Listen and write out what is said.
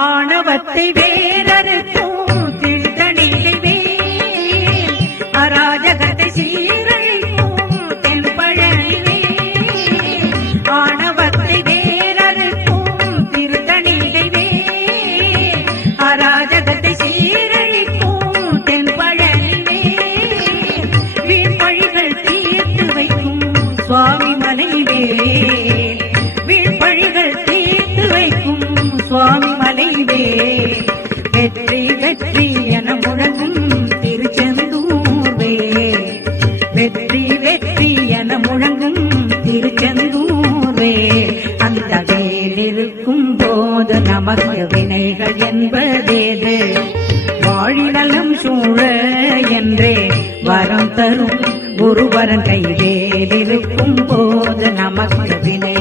ஆணவத்தை வேறறுக்கும் திருத்தணிகை வேல் அராஜகத்தை சீரழிக்கும் தென்பழனி வேல் ஆணவத்தை வேறறுக்கும் திருத்தணிகை வேல் அராஜகத்தை சீரழிக்கும் தென்பழனி வேல் வீழ்பழிகள் தீர்த்து வைக்கும் சுவாமி மலை வேல் வீழ்பழிகள் தீர்த்து வைக்கும் சுவாமி மலை வேல் வெற்றி வெற்றி என முழங்கும் திருச்செந்தூர் வேல் வெற்றி வெற்றி என முழங்கும் திருச்செந்தூர் வேல் அந்த வேல் இருக்கும் போது நமக்கு வினைகள் என்பதேது வாழிநலம் சூழ என்றே வரம் தரும் குருவரன் கைவேல் இருக்கும் போது நமக்கு வினை